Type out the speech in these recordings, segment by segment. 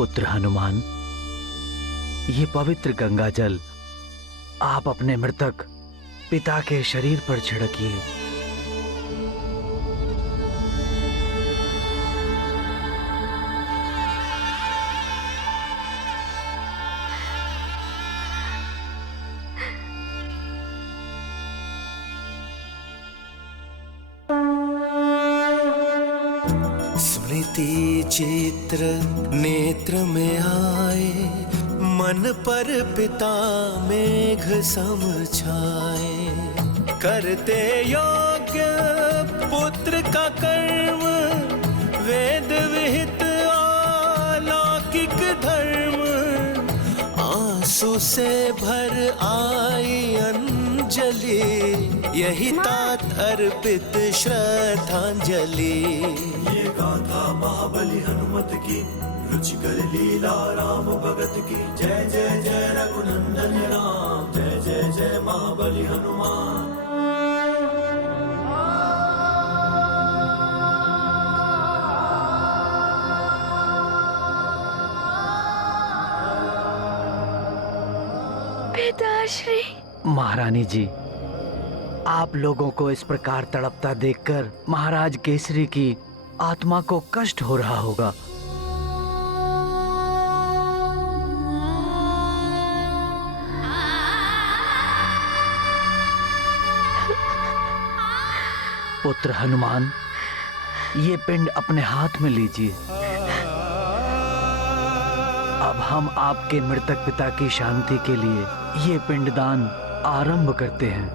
पुत्र हनुमान, ये पवित्र गंगा जल आप अपने मृतक पिता के शरीर पर छिड़किए। स्मृति चित्र नेत्र में आए, मन पर पिता मेघ सम छाए। करते योग्य पुत्र का कर्म, वेद विहित अलौकिक धर्म। आंसू से भर आई अंजलि, यही तात अर्पित श्रद्धांजलि। ये गाथा महाबली हनुमत की, रुचिकर लीला राम भगत की। जय जय जय रघुनंदन राम, जय जय जय महाबली हनुमान। पिताश्री। महारानी जी, आप लोगों को इस प्रकार तड़पता देखकर महाराज केसरी की आत्मा को कष्ट हो रहा होगा। पुत्र हनुमान, ये पिंड अपने हाथ में लीजिए। अब हम आपके मृतक पिता की शांति के लिए ये पिंडदान आरंभ करते हैं।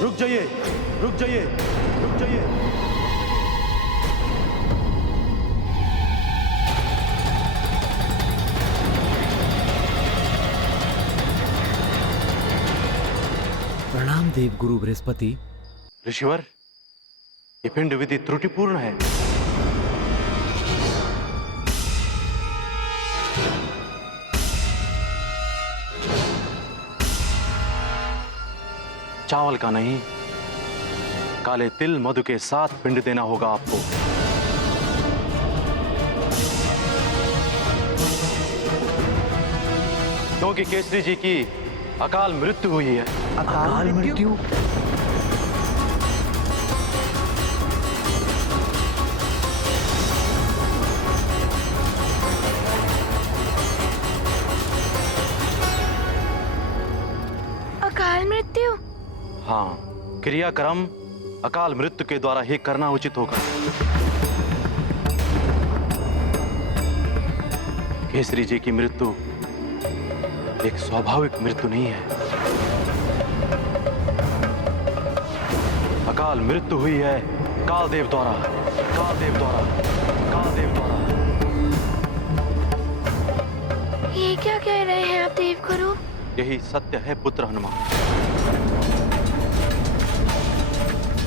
रुक जाइए, रुक जाइए, रुक जाइए। प्रणाम देव गुरु बृहस्पति। ऋषिवर, ये पिंड विधि त्रुटिपूर्ण है। चावल का नहीं, काले तिल मधु के साथ पिंड देना होगा आपको। क्योंकि केसरी जी की अकाल मृत्यु हुई है। अकाल मृत्यु? अकाल मृत्यु? हाँ, क्रियाक्रम अकाल मृत्यु के द्वारा ही करना उचित होगा। केसरी जी की मृत्यु एक स्वाभाविक मृत्यु नहीं है। अकाल मृत्यु हुई है कालदेव द्वारा, कालदेव द्वारा, कालदेव द्वारा। ये क्या कह रहे हैं आप देवगुरु? यही सत्य है पुत्र हनुमान।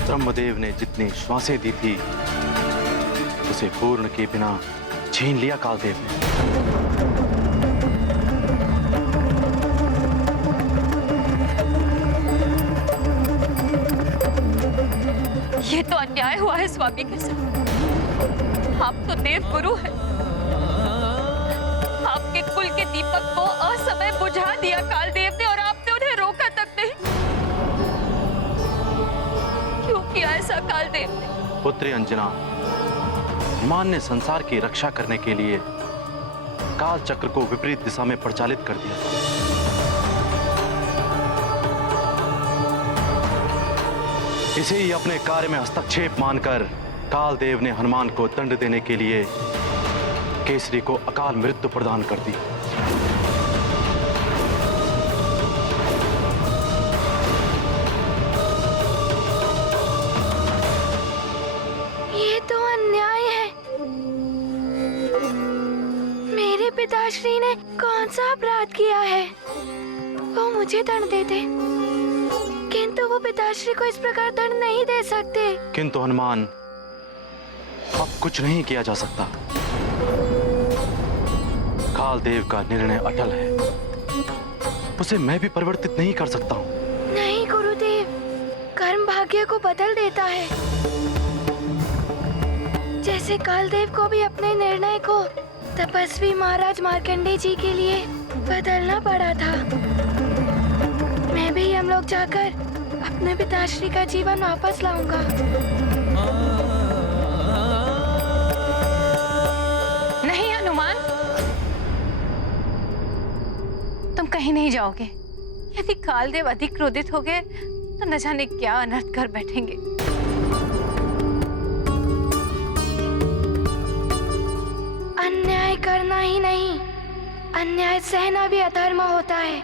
ब्रह्मदेव ने जितनी श्वासें दी थी, उसे पूर्ण के बिना छीन लिया कालदेव ने। ये तो अन्याय हुआ है स्वामी के साथ। आप तो देव गुरु हैं। आपके कुल के दीपक को असमय बुझा दिया कालदेव ने, और आपने उन्हें रोका तक नहीं। क्यों किया ऐसा कालदेव ने? पुत्री अंजना, हनुमान ने संसार की रक्षा करने के लिए काल चक्र को विपरीत दिशा में प्रचालित कर दिया। इसे ही अपने कार्य में हस्तक्षेप मानकर कालदेव ने हनुमान को दंड देने के लिए केसरी को अकाल मृत्यु प्रदान कर दी। ये तो अन्याय है। मेरे पिताश्री ने कौन सा अपराध किया है? वो मुझे दंड देते, किंतु वो पिताश्री को इस प्रकार दंड नहीं दे सकते। किंतु हनुमान, अब कुछ नहीं किया जा सकता। कालदेव का निर्णय अटल है, उसे मैं भी परिवर्तित नहीं कर सकता हूँ। नहीं गुरुदेव, कर्म भाग्य को बदल देता है। जैसे कालदेव को भी अपने निर्णय को तपस्वी महाराज मार्कंडेय जी के लिए बदलना पड़ा था, मैं भी हम लोग जाकर अपने पिताश्री का जीवन वापस लाऊंगा। नहीं हनुमान, तुम कहीं नहीं जाओगे। यदि कालदेव अधिक क्रोधित हो गए तो न जाने क्या अनर्थ कर बैठेंगे। अन्याय करना ही नहीं, अन्याय सहना भी अधर्म होता है।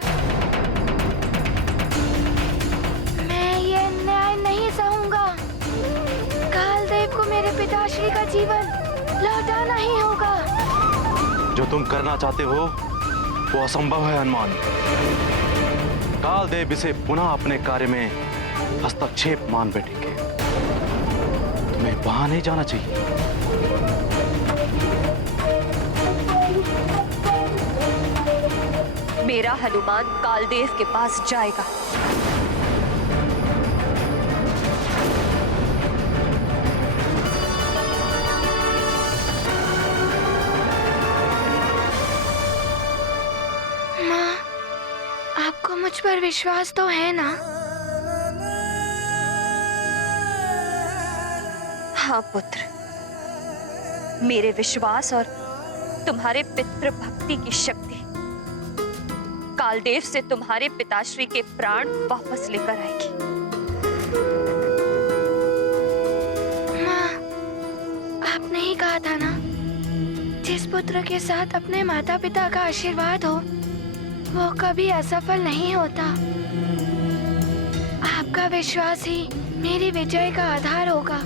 मैं ये अन्याय नहीं सहूंगा। कालदेव को मेरे पिताश्री का जीवन लौटाना ही होगा। जो तुम करना चाहते हो वो असंभव है हनुमान। कालदेव इसे पुनः अपने कार्य में हस्तक्षेप मान बैठेंगे। तुम्हें वहां नहीं जाना चाहिए। मेरा हनुमान कालदेव के पास जाएगा। माँ, आपको मुझ पर विश्वास तो है ना? हाँ पुत्र, मेरे विश्वास और तुम्हारे पितृभक्ति की शक्ति कालदेव से तुम्हारे पिताश्री के प्राण वापस लेकर आएगी। माँ, आपने ही कहा था ना, जिस पुत्र के साथ अपने माता पिता का आशीर्वाद हो वो कभी असफल नहीं होता। आपका विश्वास ही मेरी विजय का आधार होगा।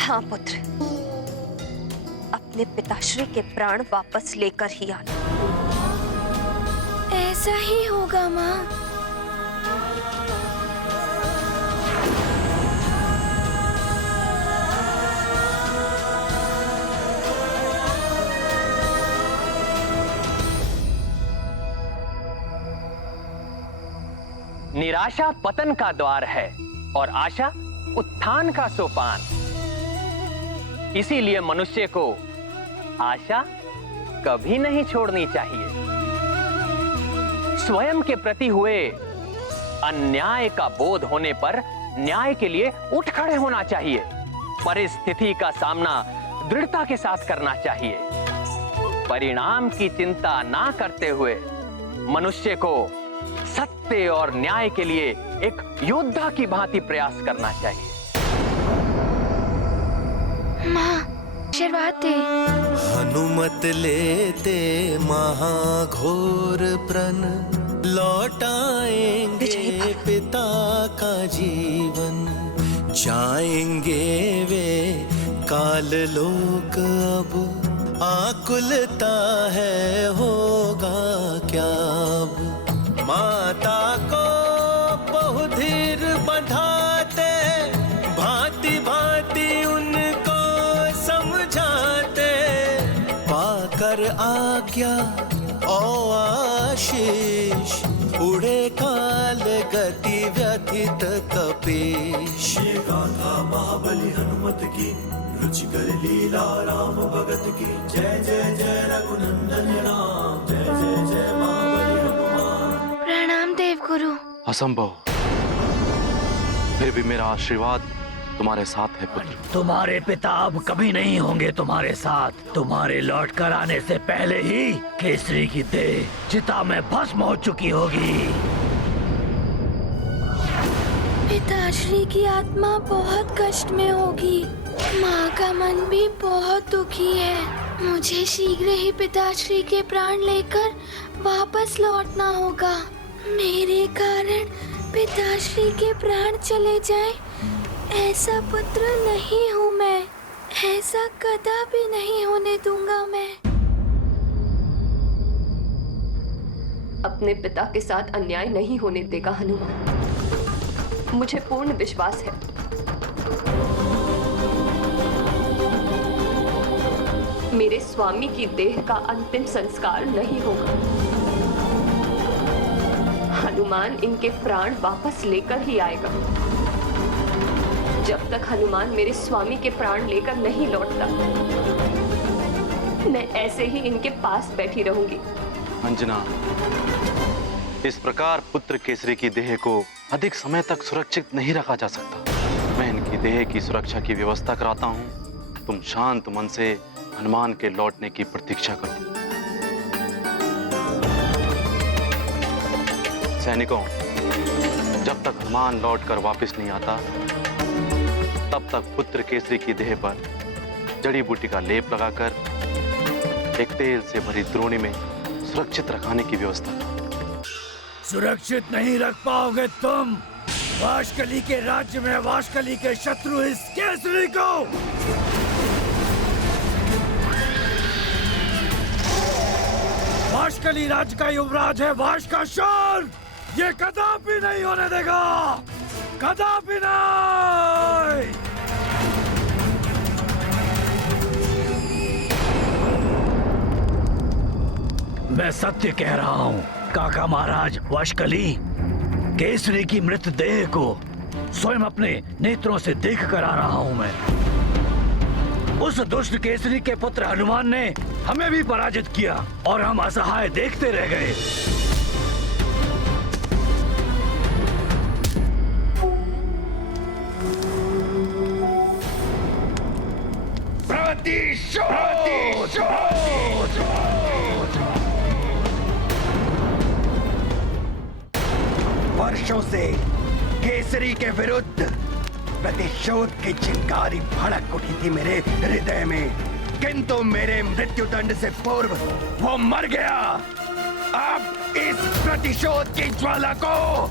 हाँ पुत्र, अपने पिताश्री के प्राण वापस लेकर ही आना। ऐसा ही होगा माँ। निराशा पतन का द्वार है और आशा उत्थान का सोपान। इसीलिए मनुष्य को आशा कभी नहीं छोड़नी चाहिए। स्वयं के प्रति हुए अन्याय का बोध होने पर न्याय के लिए उठ खड़े होना चाहिए। परिस्थिति का सामना दृढ़ता के साथ करना चाहिए। परिणाम की चिंता ना करते हुए मनुष्य को सत्य और न्याय के लिए एक योद्धा की भांति प्रयास करना चाहिए। माँ, आशीर्वाद दे। हनुमत लेते महाघोर प्रण, लौटाएंगे पिता का जीवन। जाएंगे वे काल लोक अब, आकुलता है होगा क्या अब। माता को बहुधीर बंधाते, भांति भांति उनको समझाते। पाकर आज्ञा ओ आशीष, उड़े काल गति व्यथित कपीश। ये गाथा महाबली हनुमत की, रुचिकर लीला राम भगत की। जय जय जय रघुनंदन राम, जय जय जय महाबली हनुमान। प्रणाम देव गुरु। असंभव, फिर भी मेरा आशीर्वाद तुम्हारे साथ है पुत्र। तुम्हारे पिता अब कभी नहीं होंगे तुम्हारे साथ। तुम्हारे लौट कर आने से पहले ही केसरी की देह चिता में भस्म हो चुकी होगी। पिताश्री की आत्मा बहुत कष्ट में होगी। माँ का मन भी बहुत दुखी है। मुझे शीघ्र ही पिताश्री के प्राण लेकर वापस लौटना होगा। मेरे कारण पिताश्री के प्राण चले जाए, ऐसा पुत्र नहीं हूँ मैं। ऐसा कदापि नहीं होने दूंगा मैं। अब अपने पिता के साथ अन्याय नहीं होने देगा हनुमान। मुझे पूर्ण विश्वास है। मेरे स्वामी की देह का अंतिम संस्कार नहीं होगा। हनुमान इनके प्राण वापस लेकर ही आएगा। जब तक हनुमान मेरे स्वामी के प्राण लेकर नहीं लौटता, मैं ऐसे ही इनके पास बैठी रहूंगी। अंजना, इस प्रकार पुत्र केसरी की देह को अधिक समय तक सुरक्षित नहीं रखा जा सकता। मैं इनकी देह की सुरक्षा की व्यवस्था कराता हूँ। तुम शांत मन से हनुमान के लौटने की प्रतीक्षा करो। सैनिकों, जब तक हनुमान लौटकर वापस नहीं आता, तब तक पुत्र केसरी की देह पर जड़ी बूटी का लेप लगाकर एक तेल से भरी द्रोणी में सुरक्षित रखने की व्यवस्था करो। सुरक्षित नहीं रख पाओगे तुम। वाशकली के राज्य में वाशकली के शत्रु इस केसरी को। वाशकली राज्य का युवराज है वाश का शोर। ये कदापि नहीं होने देगा, कदापि नहीं। मैं सत्य कह रहा हूँ काका महाराज वाशकली। केसरी की मृतदेह को स्वयं अपने नेत्रों से देख कर आ रहा हूँ मैं। उस दुष्ट केसरी के पुत्र हनुमान ने हमें भी पराजित किया और हम असहाय देखते रह गए। वर्षों से केसरी के विरुद्ध प्रतिशोध की चिंगारी भड़क उठी थी मेरे हृदय में, किंतु मेरे मृत्युदंड से पूर्व वो मर गया। अब इस प्रतिशोध की ज्वाला को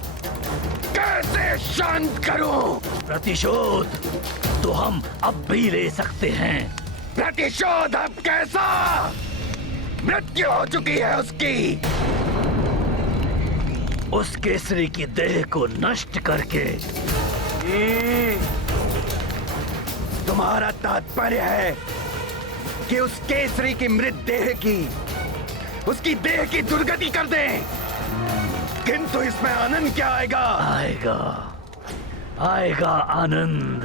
कैसे शांत करूं? प्रतिशोध तो हम अब भी ले सकते हैं। प्रतिशोध अब कैसा? मृत्यु हो चुकी है उसकी। उस केसरी की देह को नष्ट करके। तुम्हारा तात्पर्य है कि उस केसरी की मृत देह की, उसकी देह की दुर्गति कर दें, किंतु इसमें आनंद क्या आएगा? आएगा आनंद।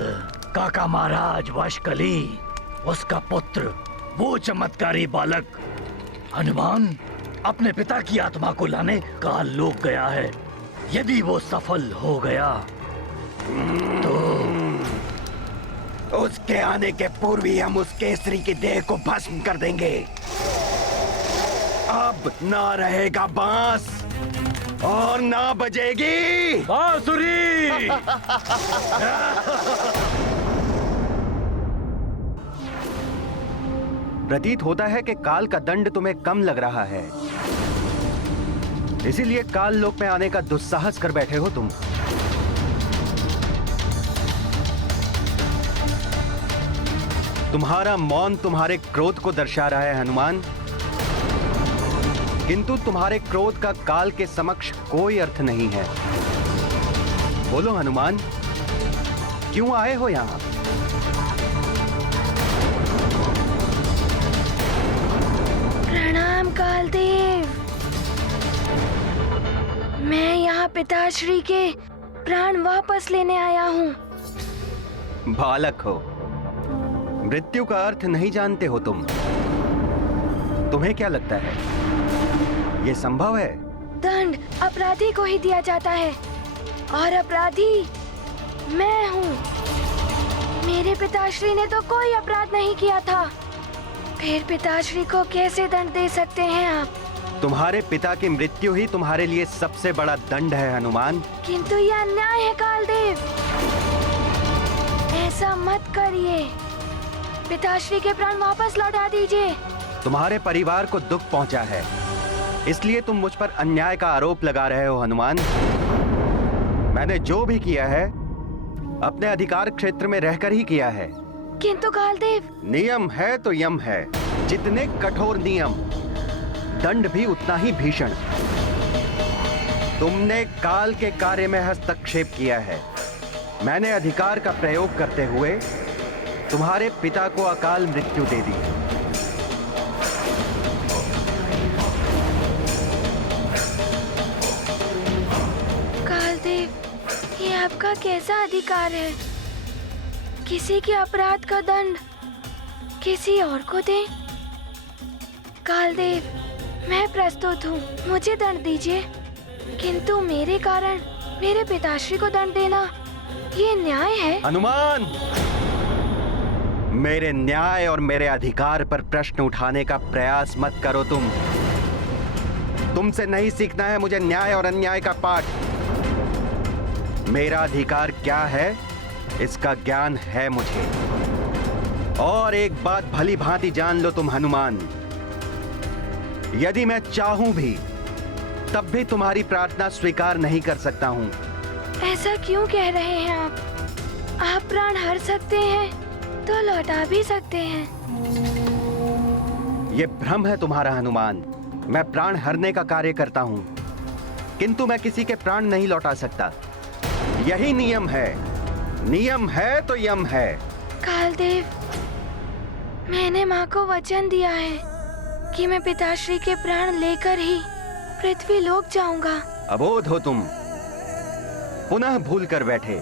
काका महाराज वाशकली, उसका पुत्र, वो चमत्कारी बालक हनुमान अपने पिता की आत्मा को लाने काल लोक गया है। यदि वो सफल हो गया तो उसके आने के पूर्व ही हम उस केसरी की देह को भस्म कर देंगे। अब ना रहेगा बांस और ना बजेगी बांसुरी। प्रतीत होता है कि काल का दंड तुम्हें कम लग रहा है, इसीलिए काल लोक में आने का दुस्साहस कर बैठे हो तुम। तुम्हारा मौन तुम्हारे क्रोध को दर्शा रहा है हनुमान, किंतु तुम्हारे क्रोध का काल के समक्ष कोई अर्थ नहीं है। बोलो हनुमान, क्यों आए हो यहां? प्रणाम कालदेव। मैं यहाँ पिताश्री के प्राण वापस लेने आया हूँ। बालक हो, मृत्यु का अर्थ नहीं जानते हो तुम। तुम्हें क्या लगता है ये संभव है? दंड अपराधी को ही दिया जाता है और अपराधी मैं हूँ। मेरे पिताश्री ने तो कोई अपराध नहीं किया था, फिर पिताश्री को कैसे दंड दे सकते हैं आप? तुम्हारे पिता की मृत्यु ही तुम्हारे लिए सबसे बड़ा दंड है हनुमान। किंतु यह अन्याय है कालदेव, ऐसा मत करिए। पिताश्री के प्राण वापस लौटा दीजिए। तुम्हारे परिवार को दुख पहुंचा है, इसलिए तुम मुझ पर अन्याय का आरोप लगा रहे हो हनुमान। मैंने जो भी किया है अपने अधिकार क्षेत्र में रहकर ही किया है। किंतु कालदेव, नियम है तो यम है। जितने कठोर नियम, दंड भी उतना ही भीषण। तुमने काल के कार्य में हस्तक्षेप किया है। मैंने अधिकार का प्रयोग करते हुए तुम्हारे पिता को अकाल मृत्यु दे दी। कालदेव, ये आपका कैसा अधिकार है? किसी के अपराध का दंड किसी और को दें? कालदेव, मैं प्रस्तुत हूँ, मुझे दंड दीजिए, किंतु मेरे कारण मेरे पिताश्री को दंड देना ये न्याय है? हनुमान, मेरे न्याय और मेरे अधिकार पर प्रश्न उठाने का प्रयास मत करो। तुमसे नहीं सीखना है मुझे न्याय और अन्याय का पाठ। मेरा अधिकार क्या है इसका ज्ञान है मुझे। और एक बात भली भांति जान लो तुम हनुमान, यदि मैं चाहूं भी तब भी तुम्हारी प्रार्थना स्वीकार नहीं कर सकता हूं। ऐसा क्यों कह रहे हैं आप? आप प्राण हर सकते हैं तो लौटा भी सकते हैं। यह भ्रम है तुम्हारा हनुमान। मैं प्राण हरने का कार्य करता हूं, किंतु मैं किसी के प्राण नहीं लौटा सकता। यही नियम है। नियम है तो यम है। कालदेव, मैंने माँ को वचन दिया है कि मैं पिताश्री के प्राण लेकर ही पृथ्वी लोक जाऊंगा। अबोध हो तुम, पुनः भूल कर बैठे।